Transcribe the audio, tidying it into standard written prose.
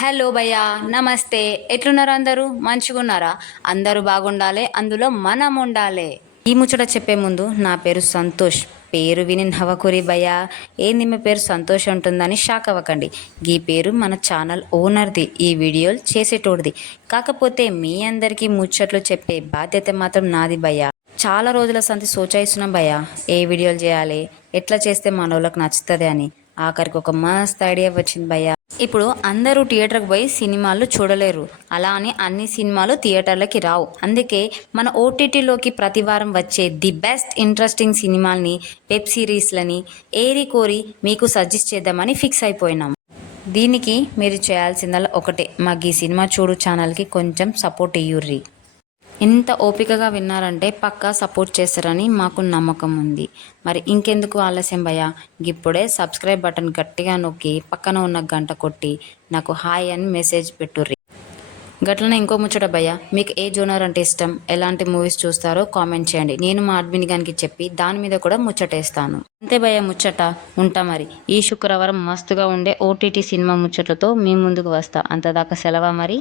Hello భయ్యా, నమస్తే. ఎట్లున్నారు అందరూ? మంచిగున్నారా? అందరూ బాగుండాలి, అందులో మనం ఉండాలి. ఈ ముచ్చట చెప్పే ముందు నా పేరు సంతోష్. పేరు విని నవ్వకురి భయ్యా. ఏంది మీ పేరు సంతోష్ ఉంటుందని షాక్ అవ్వకండి. ఈ పేరు మన ఛానల్ ఓనర్ది, ఈ వీడియోలు చేసేటోడిది. కాకపోతే మీ అందరికీ ముచ్చట్లు చెప్పే బాధ్యత మాత్రం నాది భయ్యా. చాలా రోజుల సంతి సోచాయిస్తున్నాం భయ్యా, ఏ వీడియోలు చేయాలి, ఎట్లా చేస్తే మనోళ్ళకి నచ్చుతుంది అని. ఆఖరికి ఒక మస్త్ ఐడియా వచ్చింది భయ్యా. ఇప్పుడు అందరూ థియేటర్కి పోయి సినిమాలు చూడలేరు, అలా అని అన్ని సినిమాలు థియేటర్లకి రావు. అందుకే మన ఓటీటీలోకి ప్రతివారం వచ్చే ది బెస్ట్ ఇంట్రెస్టింగ్ సినిమాల్ని, వెబ్ సిరీస్లని ఏరి కోరి మీకు సజెస్ట్ చేద్దామని ఫిక్స్ అయిపోయినాం. దీనికి మీరు చేయాల్సిందల్లా ఒకటే, మాకు ఈ సినిమా చూడు ఛానల్కి కొంచెం సపోర్ట్ ఇయ్యుర్రి. ఇంత ఓపికగా విన్నారంటే పక్కా సపోర్ట్ చేస్తారని మాకు నమ్మకం ఉంది. మరి ఇంకెందుకు ఆలస్యం భయ్యా, ఇప్పుడే సబ్స్క్రైబ్ బటన్ గట్టిగా నొక్కి పక్కన ఉన్న గంట కొట్టి నాకు హాయ్ అని మెసేజ్ పెట్టుర్రి. గట్లనే ఇంకో ముచ్చట భయ్యా, మీకు ఏ జోనర్ అంటే ఇష్టం, ఎలాంటి మూవీస్ చూస్తారో కామెంట్ చేయండి. నేను మా అడ్మిన్ గానికి చెప్పి దాని మీద కూడా ముచ్చటేస్తాను. అంతే భయ్యా, ముచ్చట ఉంటా. మరి ఈ శుక్రవారం మస్తుగా ఉండే ఓటీటీ సినిమా ముచ్చట్లతో మీ ముందుకు వస్తా. అంతదాకా సెలవా మరి.